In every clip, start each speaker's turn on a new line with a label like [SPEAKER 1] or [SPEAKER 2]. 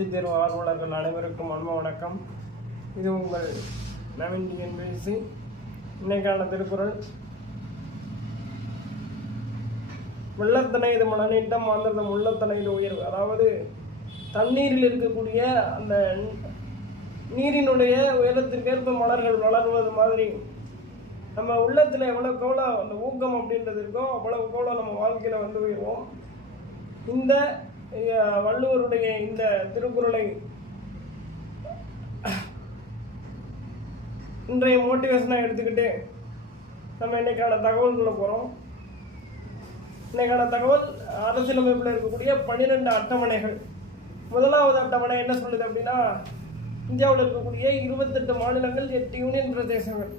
[SPEAKER 1] போட்டித் தேர்வு ஆர்வலர்கள் அனைவருக்கும் அன்பு வணக்கம். இது உங்கள் நவீன் டிஎன்பிஎஸ்சி. இன்னைக்கான திருக்குறள். வெள்ளத்தனை இது மனநீட்டம் மாந்திரதம் உள்ளத்தனை இது உயர்வு. அதாவது தண்ணீரில் இருக்கக்கூடிய அந்த நீரினுடைய உயரத்திற்கேற்ப மலர்கள் வளர்வது மாதிரி. நம்ம உள்ளத்தில் எவ்வளோ கோலம் அந்த ஊக்கம் அப்படின்றது இருக்கோ அவ்வளவு எவ்வளோ நம்ம வாழ்க்கையில் வந்து உயர்வோம். இந்த வள்ளுவருடைய இந்த திருக்குறளை இன்றைய மோட்டிவேஷனாக எடுத்துக்கிட்டு நம்ம இன்னைக்கான தகவல்குள்ள போகிறோம் இன்னைக்கான தகவல் அரசியலமைப்பில் இருக்கக்கூடிய பன்னிரெண்டு அட்டவணைகள். முதலாவது அட்டவணை என்ன சொல்லுது அப்படின்னா இந்தியாவில் இருக்கக்கூடிய இருபத்தெட்டு மாநிலங்கள் எட்டு யூனியன் பிரதேசங்கள்.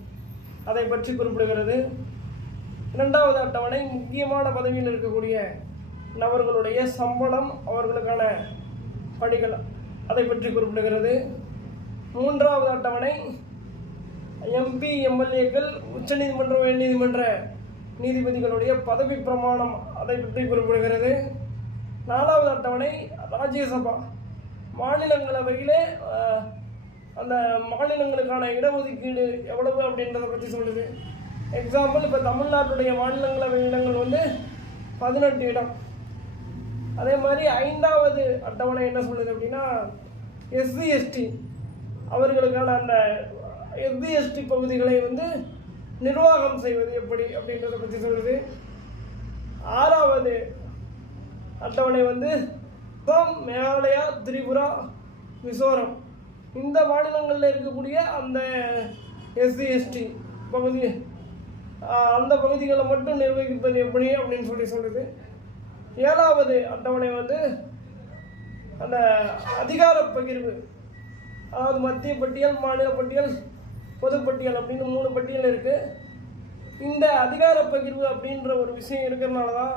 [SPEAKER 1] அதை பற்றி குறிப்பிடுகிறது. இரண்டாவது அட்டவணை முக்கியமான பதவியில் இருக்கக்கூடிய நபர்களுடைய சம்பளம் அவர்களுக்கான படிகள் அதை பற்றி குறிப்பிடுகிறது. மூன்றாவது அட்டவணை எம்பி எம்எல்ஏக்கள் உச்சநீதிமன்ற உயர்நீதிமன்ற நீதிபதிகளுடைய பதவி பிரமாணம் அதை பற்றி குறிப்பிடுகிறது. நாலாவது அட்டவணை ராஜ்யசபா. மாநிலங்களவையிலே அந்த மாநிலங்களுக்கான இடஒதுக்கீடு எவ்வளவு அப்படின்றத பற்றி சொல்லுது. எக்ஸாம்பிள் இப்போ தமிழ்நாட்டுடைய மாநிலங்களவை இடங்கள் வந்து பதினெட்டு இடம். அதே மாதிரி ஐந்தாவது அட்டவணை என்ன சொல்லுது அப்படின்னா எஸ்சி எஸ்டி அவர்களுக்கான அந்த எஸ்சி எஸ்டி பகுதிகளை வந்து நிர்வாகம் செய்வது எப்படி அப்படின்றத பற்றி சொல்லுது. ஆறாவது அட்டவணை வந்து அசாம் மேகாலயா திரிபுரா மிசோரம். இந்த மாநிலங்களில் இருக்கக்கூடிய அந்த எஸ்சி எஸ்டி பகுதி அந்த பகுதிகளை மட்டும் நிர்வகிப்பது எப்படி அப்படின்னு சொல்லி சொல்லுது. ஏழாவது அட்டவணை வந்து அந்த அதிகார பகிர்வு. அதாவது மத்திய பட்டியல் மாநில பட்டியல் பொதுப்பட்டியல் அப்படின்னு மூணு பட்டியல் இருக்குது இந்த அதிகார பகிர்வு அப்படின்ற ஒரு விஷயம் இருக்கிறனால தான்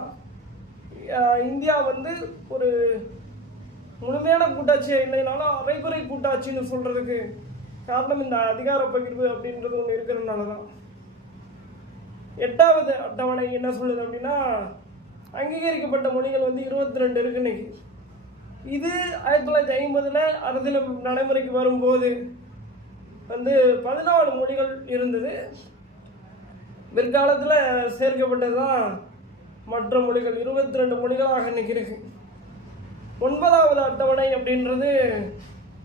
[SPEAKER 1] இந்தியா வந்து ஒரு முழுமையான கூட்டாட்சியாக இல்லைனாலும் அரைகுறை கூட்டாட்சின்னு சொல்கிறதுக்கு காரணம் இந்த அதிகார பகிர்வு அப்படின்றது ஒன்று இருக்கிறதுனால தான். எட்டாவது அட்டவணை என்ன சொல்லுது அப்படின்னா அங்கீகரிக்கப்பட்ட மொழிகள் வந்து இருபத்தி ரெண்டு இருக்கு இன்னைக்கு. இது ஆயிரத்தி தொள்ளாயிரத்தி ஐம்பதுல அரசியல் நடைமுறைக்கு வரும்போது வந்து பதினாலு மொழிகள் இருந்தது. பிற்காலத்தில் சேர்க்கப்பட்டது தான் மற்ற மொழிகள். இருபத்தி ரெண்டு மொழிகளாக இன்னைக்கு இருக்கு. ஒன்பதாவது அட்டவணை அப்படின்றது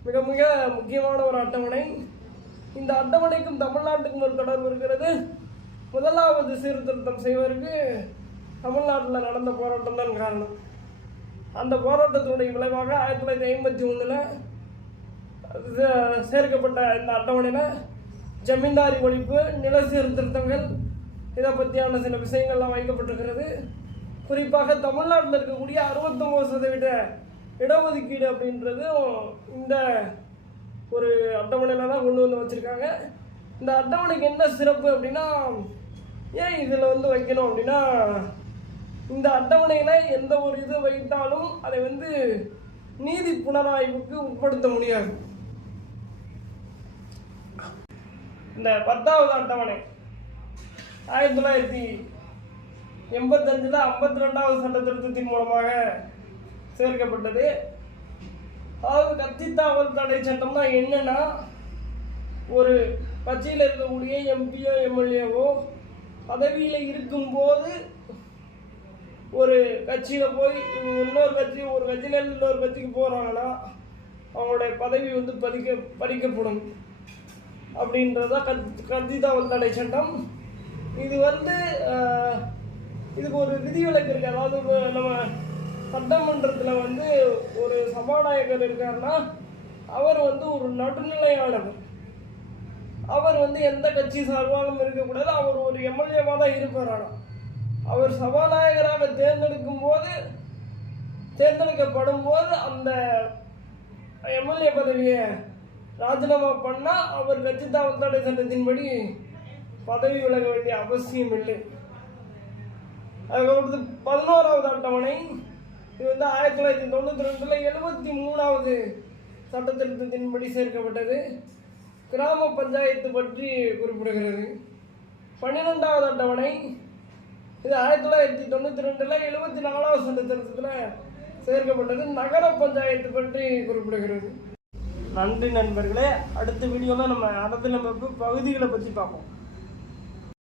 [SPEAKER 1] மிக மிக முக்கியமான ஒரு அட்டவணை. இந்த அட்டவணைக்கும் தமிழ்நாட்டுக்கும் ஒரு தொடர்பு இருக்கிறது. முதலாவது சீர்திருத்தம் செய்வதற்கு தமிழ்நாட்டில் நடந்த போராட்டம் தான் காரணம். அந்த போராட்டத்தினுடைய விளைவாக ஆயிரத்தி தொள்ளாயிரத்தி ஐம்பத்தி ஒன்றில் சேர்க்கப்பட்ட இந்த அட்டவணையில் ஜமீன்தாரி ஒழிப்பு நில சீர்திருத்தங்கள் இதை பற்றியான சில விஷயங்கள்லாம் வைக்கப்பட்டிருக்கிறது. குறிப்பாக தமிழ்நாட்டில் இருக்கக்கூடிய அறுபத்தொம்பது சதவீத இடஒதுக்கீடு அப்படின்றதும் இந்த ஒரு அட்டவணையில் தான் கொண்டு வந்து வச்சுருக்காங்க. இந்த அட்டவணைக்கு என்ன சிறப்பு அப்படின்னா ஏன் இதில் வந்து வைக்கணும் அப்படின்னா இந்த அட்டவணையில எந்த ஒரு இது வைத்தாலும் அதை வந்து நீதி புனராய்வுக்கு உட்படுத்த முடியாது. இந்த பத்தாவது அட்டவணை. ஆயிரத்தி தொள்ளாயிரத்தி எண்பத்தஞ்சில் ஐம்பத்தி ரெண்டாவது சட்ட திருத்தத்தின் மூலமாக சேர்க்கப்பட்டது. அதாவது கத்தித்தாவல் தடை சட்டம்னா என்னன்னா ஒரு கட்சியில் இருக்கக்கூடிய எம்பியோ எம்எல்ஏவோ பதவியில் இருக்கும்போது ஒரு கட்சியில் போய் இன்னொரு கட்சி ஒரு கட்சியிலேருந்து இன்னொரு கட்சிக்கு போகிறாங்கன்னா அவங்களுடைய பதவி வந்து பறிக்க பறிக்கப்படும். அப்படின்றதா கத் கத்திதாவல் தடை சட்டம். இது வந்து இதுக்கு ஒரு விதிவிலக்கு இருக்குது அதாவது நம்ம சட்டமன்றத்தில் வந்து ஒரு சபாநாயகர் இருக்காருன்னா அவர் வந்து ஒரு நடுநிலையாளர் அவர் வந்து எந்த கட்சி சார்பாகவும் இருக்கக்கூடாது. அவர் ஒரு எம்எல்ஏவாக தான் இருப்பார் ஆனால் அவர் சபாநாயகராக தேர்ந்தெடுக்கும் போது தேர்ந்தெடுக்கப்படும் போது அந்த எம்எல்ஏ பதவியை ராஜினாமா பண்ணால் அவர் கட்சி தாவல் சட்டத்தின்படி பதவி விலக வேண்டிய அவசியம் இல்லை. அதுக்கடுத்து பதினோராவது அட்டவணை இது வந்து ஆயிரத்தி தொள்ளாயிரத்தி தொண்ணூற்றி ரெண்டில் எழுபத்தி மூணாவது சட்டத்திருத்தத்தின்படி சேர்க்கப்பட்டது. கிராம பஞ்சாயத்து பற்றி குறிப்பிடுகிறது. பன்னிரெண்டாவது அட்டவணை இது ஆயிரத்தி தொள்ளாயிரத்தி தொண்ணூற்றி ரெண்டில் எழுபத்தி நாலாவது சட்ட திருத்தத்தில் சேர்க்கப்பட்டது. நகர பஞ்சாயத்து பற்றி குறிப்பிடுகிறது. நன்றி நண்பர்களே. அடுத்த வீடியோவில் நம்ம அரசியலமைப்பு பகுதிகளை பற்றி பார்ப்போம்.